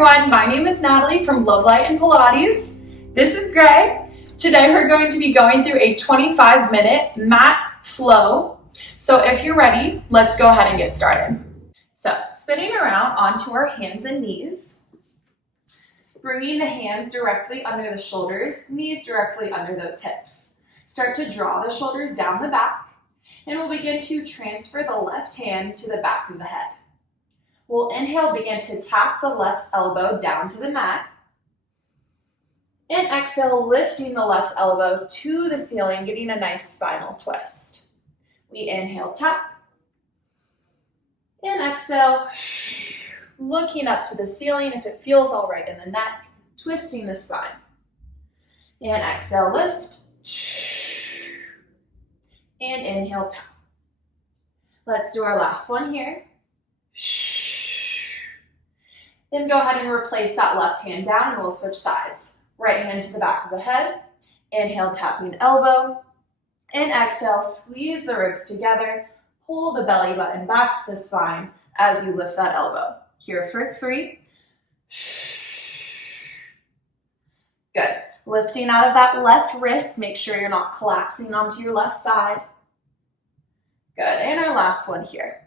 everyone, my name is Natalie from Love, Light, and Pilates. This is Greg. Today we're going to be going through a 25-minute mat flow. So if you're ready, let's go ahead and get started. So spinning around onto our hands and knees, bringing the hands directly under the shoulders, knees directly under those hips. Start to draw the shoulders down the back, and we'll begin to transfer the left hand to the back of the head. We'll inhale, begin to tap the left elbow down to the mat. And exhale, lifting the left elbow to the ceiling, getting a nice spinal twist. We inhale, tap. And exhale, looking up to the ceiling if it feels all right in the neck, twisting the spine. And exhale, lift. And inhale, tap. Let's do our last one here. Then go ahead and replace that left hand down and we'll switch sides. Right hand to the back of the head. Inhale, tapping elbow. And exhale, squeeze the ribs together. Pull the belly button back to the spine as you lift that elbow. Here for 3. Good. Lifting out of that left wrist. Make sure you're not collapsing onto your left side. Good. And our last one here.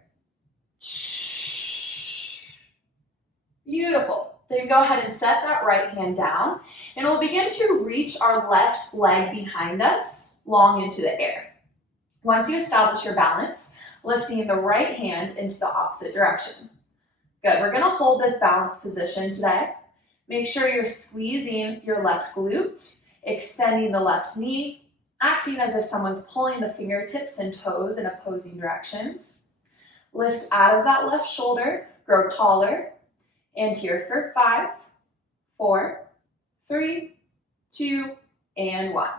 Beautiful. Then go ahead and set that right hand down, and we'll begin to reach our left leg behind us, long into the air. Once you establish your balance, lifting the right hand into the opposite direction. Good. We're going to hold this balanced position today. Make sure you're squeezing your left glute, extending the left knee, acting as if someone's pulling the fingertips and toes in opposing directions. Lift out of that left shoulder, grow taller. And here for 5, 4, 3, 2, and 1.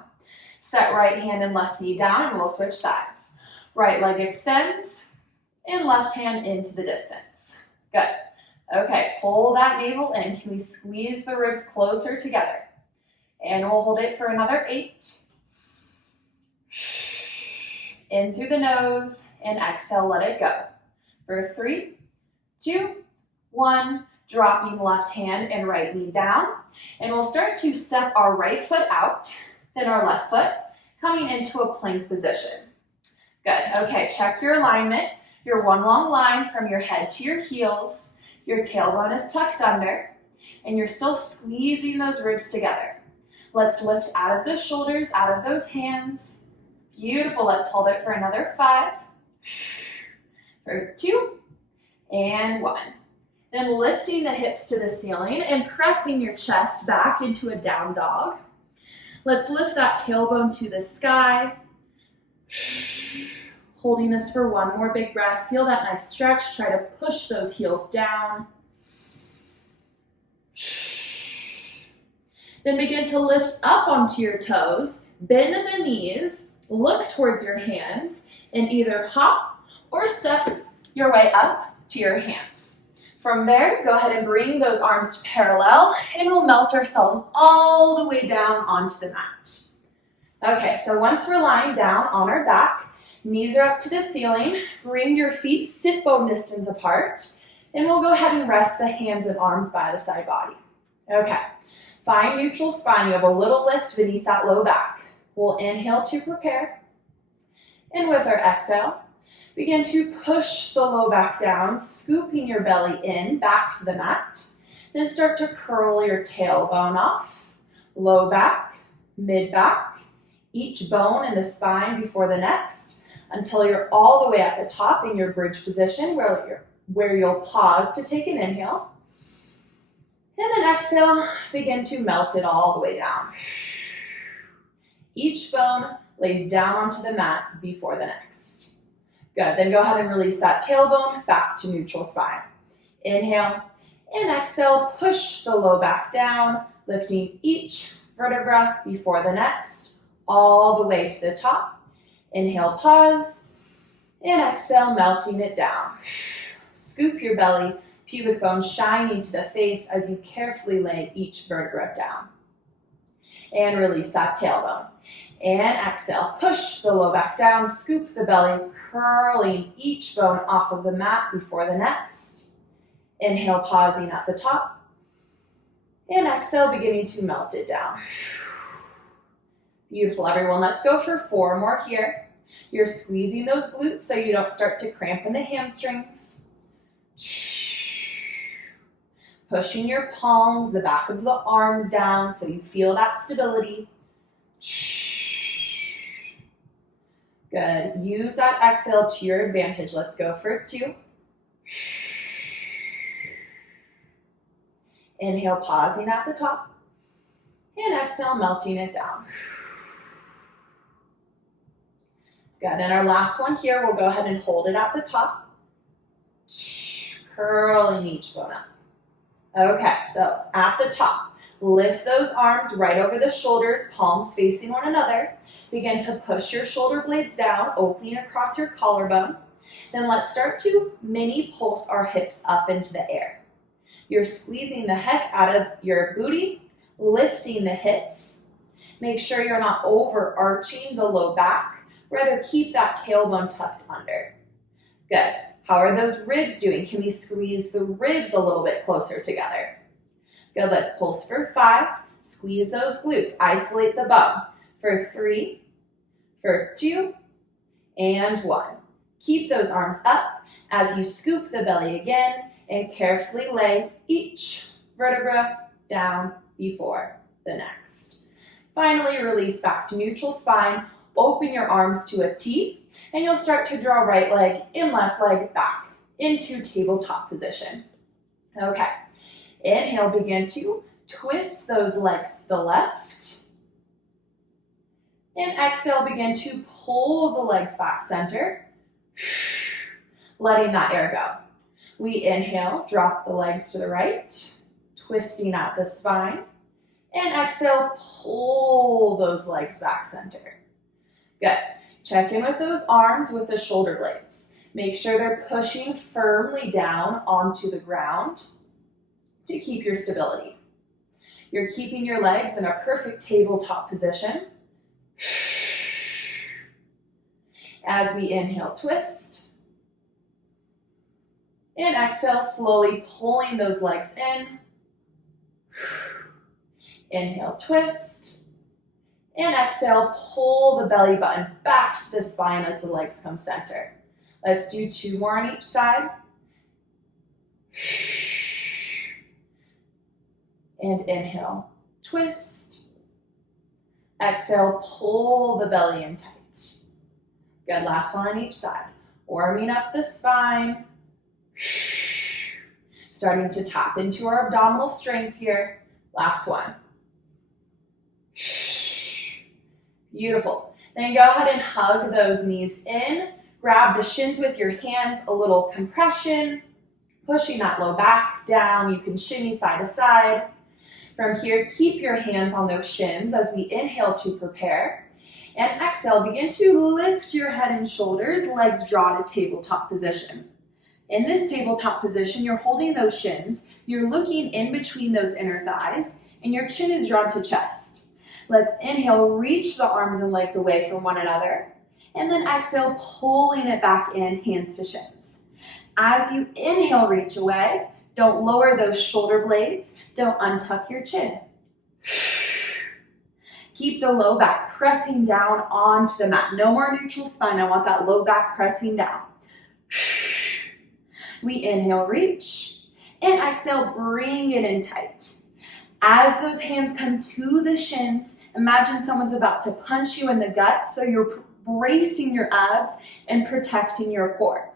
Set right hand and left knee down and we'll switch sides. Right leg extends and left hand into the distance. Good. Okay, pull that navel in. Can we squeeze the ribs closer together? And we'll hold it for another 8. In through the nose and exhale, let it go. For 3, 2, 1. Dropping left hand and right knee down. And we'll start to step our right foot out, then our left foot, coming into a plank position. Good. Okay, check your alignment. Your one long line from your head to your heels. Your tailbone is tucked under, and you're still squeezing those ribs together. Let's lift out of the shoulders, out of those hands. Beautiful. Let's hold it for another 5, for 2, and 1. Then lifting the hips to the ceiling and pressing your chest back into a down dog. Let's lift that tailbone to the sky. Holding this for one more big breath. Feel that nice stretch. Try to push those heels down. Then begin to lift up onto your toes. Bend the knees. Look towards your hands and either hop or step your way up to your hands. From there, go ahead and bring those arms to parallel, and we'll melt ourselves all the way down onto the mat. Okay, so once we're lying down on our back, knees are up to the ceiling, bring your feet sit bone distance apart, and we'll go ahead and rest the hands and arms by the side body. Okay, find neutral spine. You have a little lift beneath that low back. We'll inhale to prepare, and with our exhale, begin to push the low back down, scooping your belly in, back to the mat. Then start to curl your tailbone off, low back, mid back, each bone in the spine before the next, until you're all the way at the top in your bridge position where you'll pause to take an inhale. And then exhale, begin to melt it all the way down. Each bone lays down onto the mat before the next. Good, then go ahead and release that tailbone back to neutral spine. Inhale and exhale, push the low back down, lifting each vertebra before the next, all the way to the top. Inhale, pause, and exhale, melting it down. Scoop your belly, pubic bone shining to the face as you carefully lay each vertebra down. And release that tailbone. And exhale, push the low back down, scoop the belly, curling each bone off of the mat before the next. Inhale, pausing at the top. And exhale, beginning to melt it down. Beautiful, everyone. Let's go for 4 more here. You're squeezing those glutes so you don't start to cramp in the hamstrings. Pushing your palms, the back of the arms down so you feel that stability. Good. Use that exhale to your advantage. Let's go for 2. Inhale, pausing at the top. And exhale, melting it down. Good. And our last one here, we'll go ahead and hold it at the top. Curling each bone up. Okay, so at the top, lift those arms right over the shoulders, palms facing one another. Begin to push your shoulder blades down, opening across your collarbone. Then let's start to mini pulse our hips up into the air. You're squeezing the heck out of your booty, lifting the hips. Make sure you're not overarching the low back. Rather, keep that tailbone tucked under. Good. How are those ribs doing? Can we squeeze the ribs a little bit closer together? Good. Let's pulse for 5. Squeeze those glutes. Isolate the bum. For 3, for 2, and 1. Keep those arms up as you scoop the belly again and carefully lay each vertebra down before the next. Finally, release back to neutral spine. Open your arms to a T. And you'll start to draw right leg and left leg back into tabletop position. Okay, inhale, begin to twist those legs to the left. And exhale, begin to pull the legs back center, letting that air go. We inhale, drop the legs to the right, twisting out the spine. And exhale, pull those legs back center. Good. Check in with those arms with the shoulder blades. Make sure they're pushing firmly down onto the ground to keep your stability. You're keeping your legs in a perfect tabletop position. As we inhale, twist. And exhale, slowly pulling those legs in. Inhale, twist. And exhale, pull the belly button back to the spine as the legs come center. Let's do 2 more on each side. And inhale, twist. Exhale, pull the belly in tight. Good, last one on each side. Warming up the spine. Starting to tap into our abdominal strength here. Last one. Beautiful. Then go ahead and hug those knees in. Grab the shins with your hands, a little compression, pushing that low back down. You can shimmy side to side. From here, keep your hands on those shins as we inhale to prepare. And exhale, begin to lift your head and shoulders, legs drawn to tabletop position. In this tabletop position, you're holding those shins, you're looking in between those inner thighs, and your chin is drawn to chest. Let's inhale, reach the arms and legs away from one another. And then exhale, pulling it back in, hands to shins. As you inhale, reach away. Don't lower those shoulder blades. Don't untuck your chin. Keep the low back pressing down onto the mat. No more neutral spine. I want that low back pressing down. We inhale, reach. And exhale, bring it in tight. As those hands come to the shins, imagine someone's about to punch you in the gut, so you're bracing your abs and protecting your core.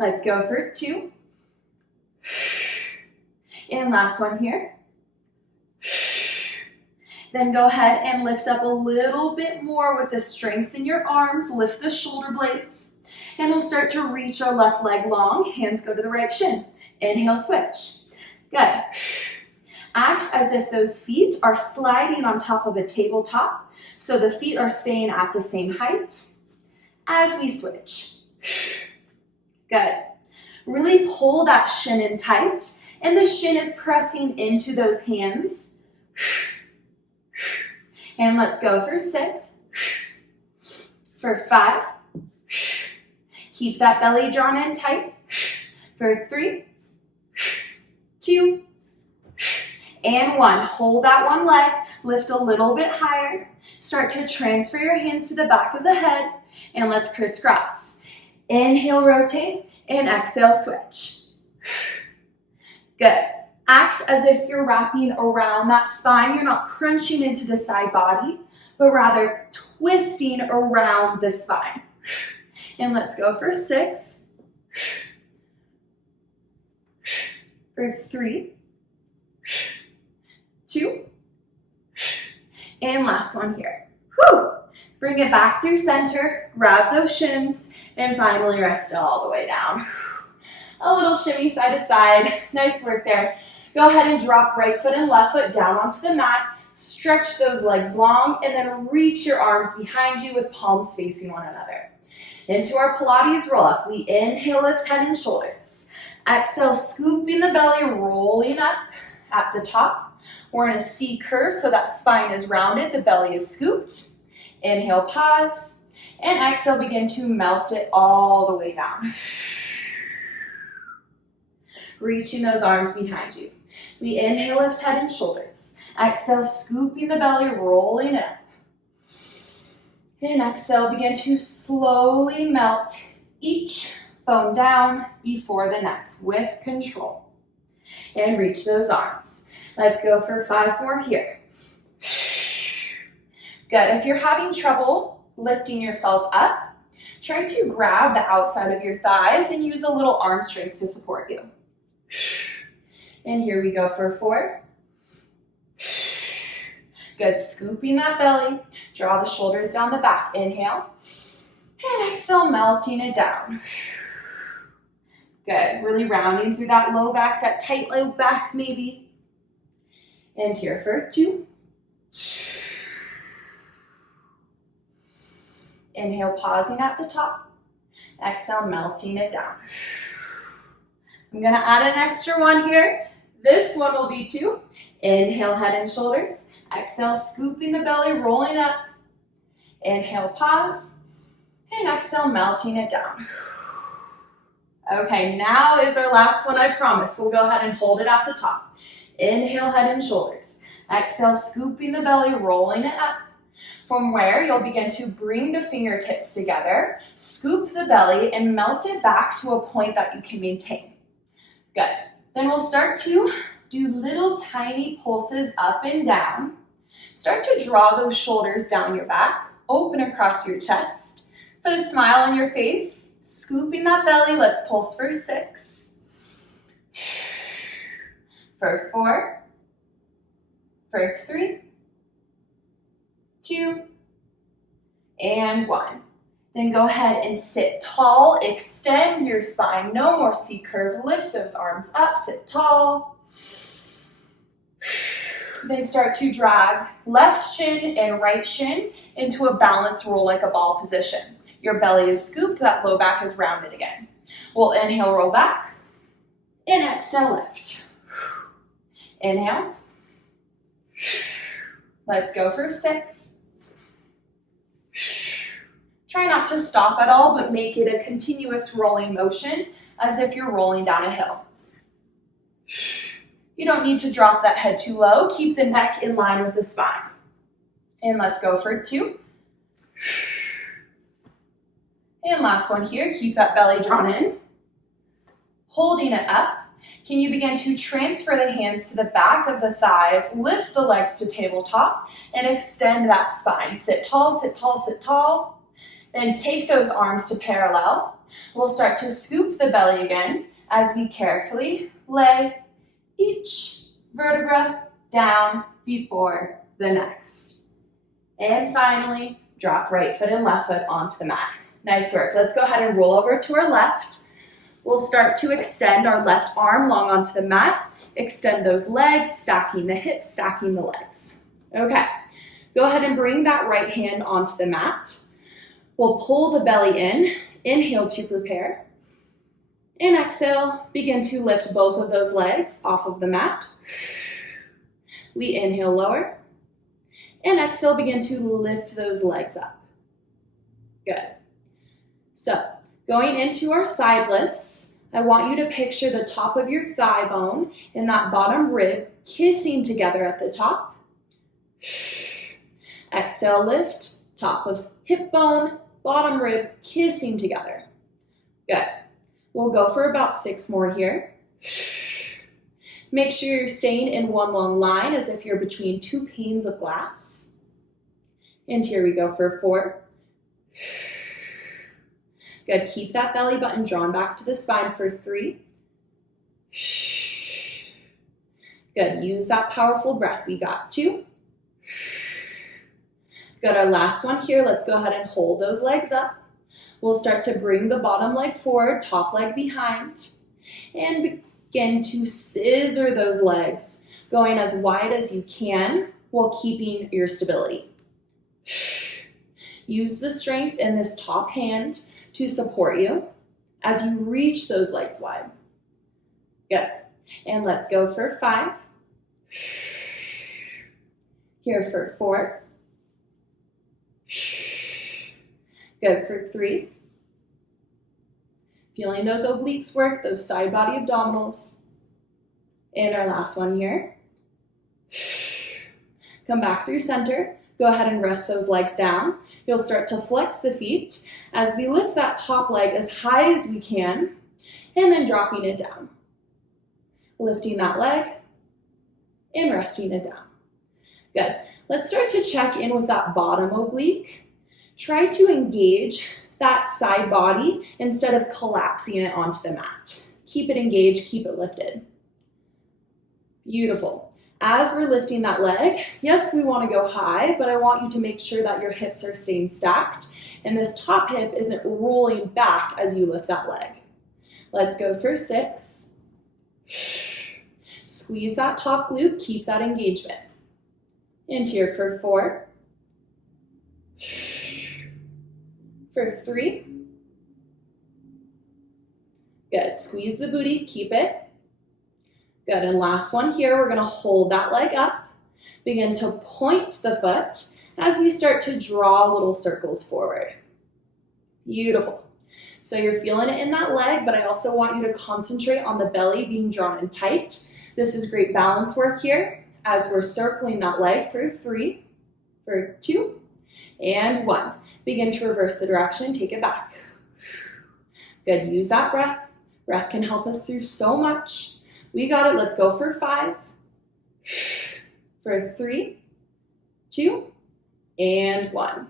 Let's go for 2. And last one here. Then go ahead and lift up a little bit more with the strength in your arms. Lift the shoulder blades. And we'll start to reach our left leg long. Hands go to the right shin. Inhale, switch. Good. Act as if those feet are sliding on top of a tabletop, so the feet are staying at the same height as we switch. Good. Really pull that shin in tight, and the shin is pressing into those hands. And let's go for 6, for 5. Keep that belly drawn in tight. For 3, 2, And 1. Hold that one leg, lift a little bit higher. Start to transfer your hands to the back of the head, and let's crisscross. Inhale, rotate, and exhale, switch. Good. Act as if you're wrapping around that spine. You're not crunching into the side body, but rather twisting around the spine. And let's go for 6, for 3, 2, and last one here. Whew. Bring it back through center, grab those shins, and finally rest it all the way down. A little shimmy side to side. Nice work there. Go ahead and drop right foot and left foot down onto the mat. Stretch those legs long, and then reach your arms behind you with palms facing one another. Into our Pilates roll-up. We inhale, lift head and shoulders. Exhale, scooping the belly, rolling up at the top. We're in a C curve, so that spine is rounded, the belly is scooped. Inhale, pause, and exhale, begin to melt it all the way down. Reaching those arms behind you. We inhale, lift head and shoulders. Exhale, scooping the belly, rolling it up. And exhale, begin to slowly melt each bone down before the next with control. And reach those arms. Let's go for 5 more here. Good. If you're having trouble lifting yourself up, try to grab the outside of your thighs and use a little arm strength to support you. And here we go for 4. Good. Scooping that belly. Draw the shoulders down the back. Inhale. And exhale, melting it down. Good. Really rounding through that low back, that tight low back maybe. And here for 2. Inhale, pausing at the top. Exhale, melting it down. I'm going to add an extra one here. This one will be 2. Inhale, head and shoulders. Exhale, scooping the belly, rolling up. Inhale, pause. And exhale, melting it down. Okay, now is our last one, I promise. We'll go ahead and hold it at the top. Inhale, head and shoulders. Exhale, scooping the belly, rolling it up. From where you'll begin to bring the fingertips together, scoop the belly, and melt it back to a point that you can maintain. Good. Then we'll start to do little tiny pulses up and down. Start to draw those shoulders down your back, open across your chest. Put a smile on your face, scooping that belly. Let's pulse for 6, for 4, for 3, 2, and 1. Then go ahead and sit tall, extend your spine, no more C curve, lift those arms up, sit tall. Then start to drag left shin and right shin into a balanced roll like a ball position. Your belly is scooped, that low back is rounded again. We'll inhale, roll back, and exhale, lift. Inhale. Let's go for 6. Try not to stop at all, but make it a continuous rolling motion as if you're rolling down a hill. You don't need to drop that head too low. Keep the neck in line with the spine. And let's go for 2. And last one here, keep that belly drawn in. Holding it up. Can you begin to transfer the hands to the back of the thighs, lift the legs to tabletop, and extend that spine. Sit tall, sit tall, sit tall. Then take those arms to parallel. We'll start to scoop the belly again as we carefully lay each vertebra down before the next. And finally, drop right foot and left foot onto the mat. Nice work. Let's go ahead and roll over to our left. We'll start to extend our left arm long onto the mat. Extend those legs, stacking the hips, stacking the legs. Okay, go ahead and bring that right hand onto the mat. We'll pull the belly in, inhale to prepare. And exhale, begin to lift both of those legs off of the mat. We inhale, lower. And exhale, begin to lift those legs up. Good. So, going into our side lifts, I want you to picture the top of your thigh bone and that bottom rib kissing together at the top. Exhale, lift, top of hip bone, bottom rib kissing together. Good. We'll go for about 6 more here. Make sure you're staying in one long line as if you're between 2 panes of glass. And here we go for 4. Good. Keep that belly button drawn back to the spine for 3. Good. Use that powerful breath. We got 2. Good. Our last one here. Let's go ahead and hold those legs up. We'll start to bring the bottom leg forward, top leg behind, and begin to scissor those legs, going as wide as you can while keeping your stability. Use the strength in this top hand to support you as you reach those legs wide. Good. And let's go for 5. Here for 4. Good for 3. Feeling those obliques work, those side body abdominals. And our last one here. Come back through center. Go ahead and rest those legs down. You'll start to flex the feet as we lift that top leg as high as we can, and then dropping it down. Lifting that leg and resting it down. Good. Let's start to check in with that bottom oblique. Try to engage that side body instead of collapsing it onto the mat. Keep it engaged, keep it lifted. Beautiful. As we're lifting that leg, yes, we want to go high, but I want you to make sure that your hips are staying stacked and this top hip isn't rolling back as you lift that leg. Let's go for 6. Squeeze that top glute, keep that engagement. And here for 4. For 3. Good. Squeeze the booty, keep it. Good. And last one here, we're going to hold that leg up. Begin to point the foot as we start to draw little circles forward. Beautiful. So you're feeling it in that leg, but I also want you to concentrate on the belly being drawn in tight. This is great balance work here as we're circling that leg for 3, for 2, and 1. Begin to reverse the direction, take it back. Good, use that breath. Breath can help us through so much. We got it, let's go for 5, for 3, 2, and 1.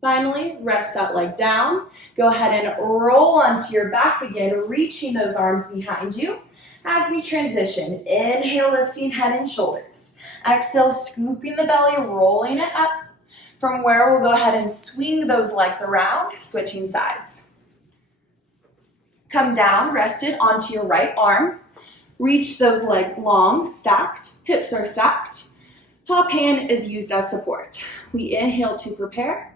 Finally, rest that leg down. Go ahead and roll onto your back again, reaching those arms behind you. As we transition, inhale, lifting head and shoulders. Exhale, scooping the belly, rolling it up. From where we'll go ahead and swing those legs around, switching sides. Come down, rested onto your right arm. Reach those legs long, stacked, hips are stacked. Top hand is used as support. We inhale to prepare.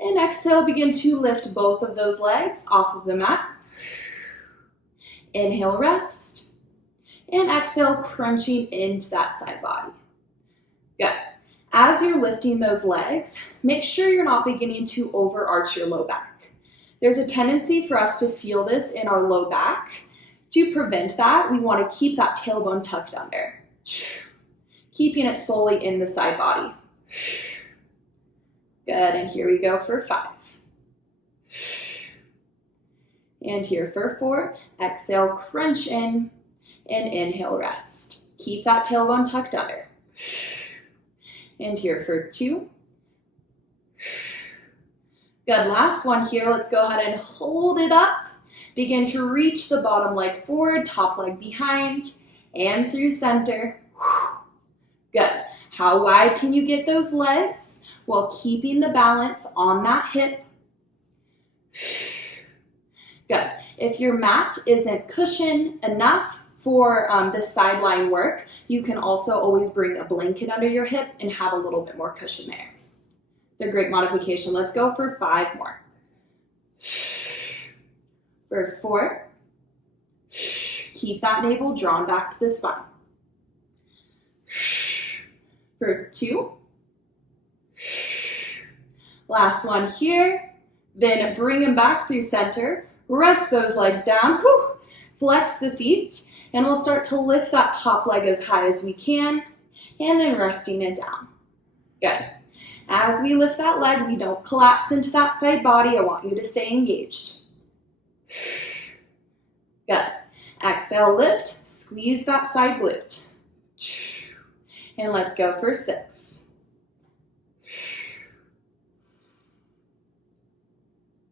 And exhale, begin to lift both of those legs off of the mat. Inhale, rest. And exhale, crunching into that side body. Good. As you're lifting those legs, make sure you're not beginning to overarch your low back. There's a tendency for us to feel this in our low back. To prevent that, we want to keep that tailbone tucked under. Keeping it solely in the side body. Good, and here we go for 5. And here for 4. Exhale, crunch in, and inhale, rest. Keep that tailbone tucked under. And here for 2. Good, last one here. Let's go ahead and hold it up. Begin to reach the bottom leg forward, top leg behind, and through center. Good. How wide can you get those legs while keeping the balance on that hip? Good. If your mat isn't cushioned enough for this sideline work, you can also always bring a blanket under your hip and have a little bit more cushion there. It's a great modification. Let's go for 5 more. For 4. Keep that navel drawn back to the spine. For 2. Last one here. Then bring them back through center. Rest those legs down. Whew. Flex the feet, and we'll start to lift that top leg as high as we can, and then resting it down. Good. As we lift that leg, we don't collapse into that side body. I want you to stay engaged. Good. Exhale, lift, squeeze that side glute. And let's go for 6.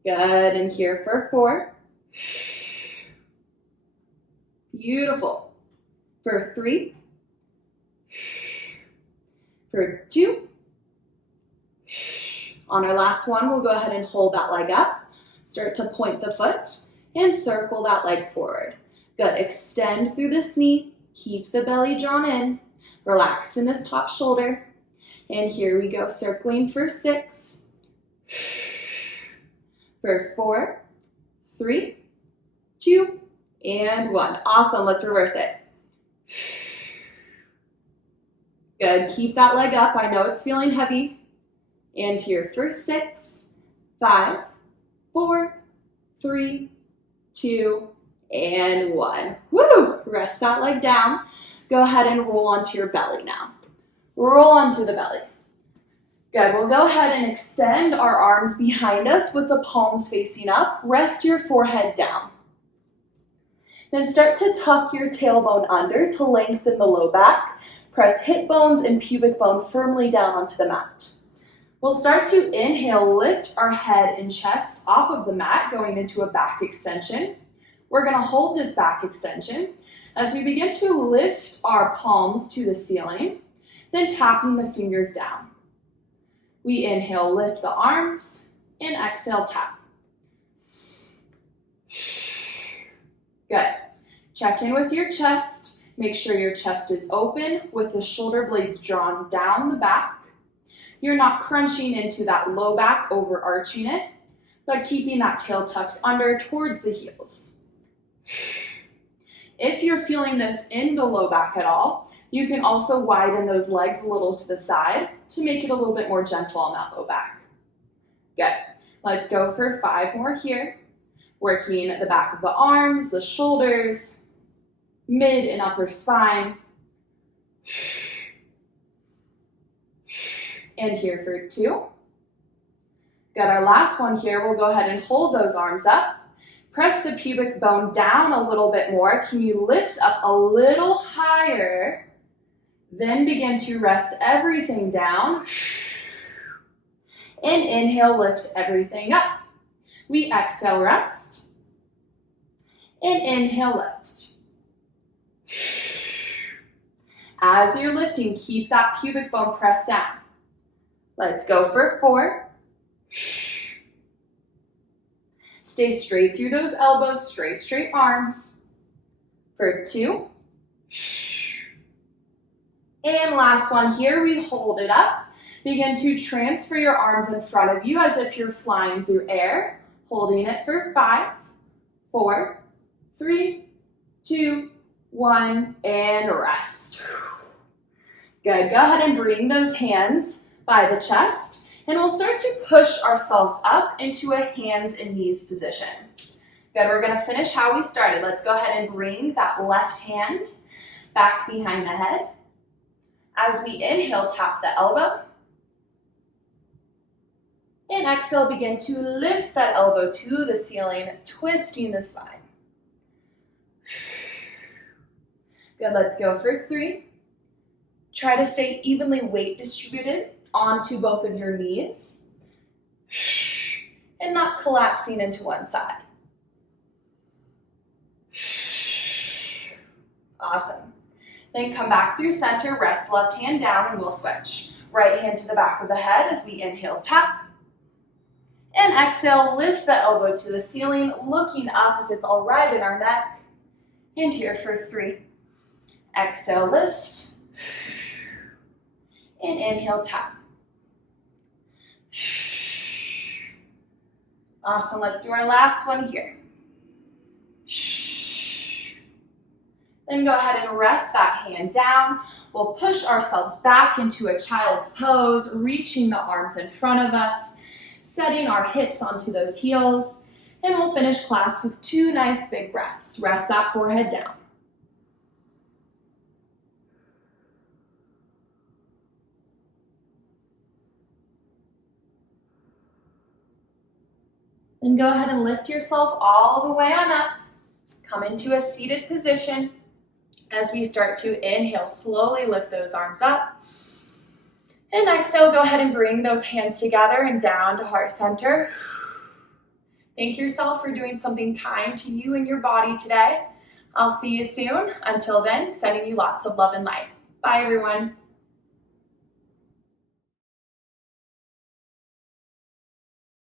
Good, and here for 4. Beautiful. For 3. For 2. On our last one, we'll go ahead and hold that leg up. Start to point the foot and circle that leg forward. Good, extend through this knee. Keep the belly drawn in. Relaxed in this top shoulder. And here we go, circling for 6. For 4, 3, 2, and 1. Awesome, let's reverse it. Good, keep that leg up. I know it's feeling heavy. And here for 6, 5, 4, 3, 2, and 1. Woo! Rest that leg down. Go ahead and roll onto your belly now. Roll onto the belly. Good, we'll go ahead and extend our arms behind us with the palms facing up. Rest your forehead down. Then start to tuck your tailbone under to lengthen the low back. Press hip bones and pubic bone firmly down onto the mat. We'll start to inhale, lift our head and chest off of the mat, going into a back extension. We're going to hold this back extension as we begin to lift our palms to the ceiling, then tapping the fingers down. We inhale, lift the arms, and exhale, tap. Good. Check in with your chest. Make sure your chest is open with the shoulder blades drawn down the back. You're not crunching into that low back, overarching it, but keeping that tail tucked under towards the heels. If you're feeling this in the low back at all, you can also widen those legs a little to the side to make it a little bit more gentle on that low back. Good. Let's go for 5 more here. Working the back of the arms, the shoulders, mid and upper spine. And here for 2. Got our last one here. We'll go ahead and hold those arms up. Press the pubic bone down a little bit more. Can you lift up a little higher? Then begin to rest everything down. And inhale, lift everything up. We exhale, rest. And inhale, lift. As you're lifting, keep that pubic bone pressed down. Let's go for 4. Stay straight through those elbows, straight arms. For 2. And last one here, we hold it up. Begin to transfer your arms in front of you as if you're flying through air. Holding it for 5, 4, 3, 2, 1, and rest. Good, go ahead and bring those hands by the chest, and we'll start to push ourselves up into a hands and knees position. Good, we're gonna finish how we started. Let's go ahead and bring that left hand back behind the head. As we inhale, tap the elbow. And exhale, begin to lift that elbow to the ceiling, twisting the spine. Good, let's go for 3. Try to stay evenly weight distributed onto both of your knees and not collapsing into one side. Awesome. Then come back through center, rest left hand down, and we'll switch. Right hand to the back of the head as we inhale, tap. And exhale, lift the elbow to the ceiling, looking up if it's all right in our neck. And here for 3. Exhale, lift. And inhale, tap. Awesome, let's do our last one here. Then go ahead and rest that hand down. We'll push ourselves back into a child's pose, reaching the arms in front of us, setting our hips onto those heels. And we'll finish class with 2 nice big breaths. Rest that forehead down. Then go ahead and lift yourself all the way on up. Come into a seated position. As we start to inhale, slowly lift those arms up. And exhale, go ahead and bring those hands together and down to heart center. Thank yourself for doing something kind to you and your body today. I'll see you soon. Until then, sending you lots of love and light. Bye, everyone.